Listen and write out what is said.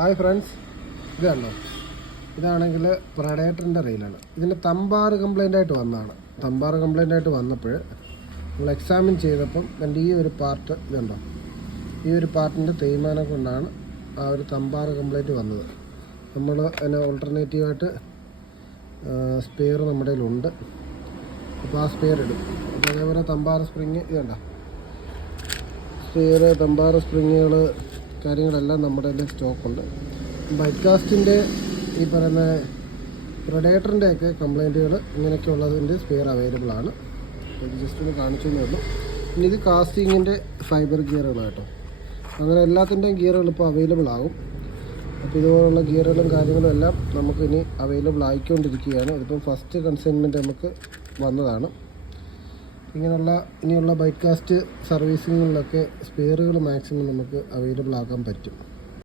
Hi friends, ഇത് കണ്ടോ? ഇതാണെങ്കിൽ പ്രഡേറ്ററിൻ്റെ റെയിലാണ്. ഇതിൻ്റെ തമ്പാറ് കംപ്ലൈൻ്റ് ആയിട്ട് വന്നതാണ്. തമ്പാറ് കംപ്ലൈൻ്റ് ആയിട്ട് വന്നപ്പോൾ നമ്മൾ എക്സാമിൻ ചെയ്തപ്പം എൻ്റെ ഈ ഒരു പാർട്ട് ഇതുണ്ടോ, ഈ ഒരു പാർട്ടിൻ്റെ തേയ്മാനം കൊണ്ടാണ് ആ ഒരു തമ്പാറ് കംപ്ലൈൻറ്റ് വന്നത്. നമ്മൾ അതിന് ഓൾട്ടർനേറ്റീവായിട്ട് സ്പെയർ നമ്മുടെ കയ്യിലുണ്ട്. അപ്പോൾ ആ സ്പെയർ ഇടും. അപ്പോൾ അതേപോലെ തമ്പാറ് സ്പ്രിങ് ഇത് കണ്ടോ, സ്പെയർ തമ്പാറ് സ്പ്രിങ്ങുകൾ കാര്യങ്ങളെല്ലാം നമ്മുടെ കയ്യിൽ സ്റ്റോക്കുണ്ട്. ബൈക്ക് കാസ്റ്റിൻ്റെ ഈ പറയുന്ന പ്രഡേറ്ററിൻ്റെയൊക്കെ കംപ്ലൈൻറ്റുകൾ ഇങ്ങനെയൊക്കെ ഉള്ളതിൻ്റെ സ്പെയർ അവൈലബിൾ ആണ്. ഇത് ജസ്റ്റ് ഒന്ന് കാണിച്ചതേ ഉള്ളൂ. ഇനി ഇത് കാസ്റ്റിങ്ങിൻ്റെ ഫൈബർ ഗിയറുകളാട്ടോ. അങ്ങനെ എല്ലാത്തിൻ്റെയും ഗിയറുകൾ ഇപ്പോൾ അവൈലബിൾ ആകും. അപ്പോൾ ഇതുപോലുള്ള ഗിയറുകളും കാര്യങ്ങളും എല്ലാം നമുക്ക് ഇനി അവൈലബിൾ ആയിക്കൊണ്ടിരിക്കുകയാണ്. ഇതിപ്പം ഫസ്റ്റ് കൺസൈൻമെൻറ്റ് നമുക്ക് വന്നതാണ്. ഇനിയുള്ള ബൈക്ക് കാസ്റ്റ് സർവീസിങ്ങുകളിലൊക്കെ സ്പെയറുകൾ മാക്സിമം നമുക്ക് അവൈലബിൾ ആക്കാൻ പറ്റും.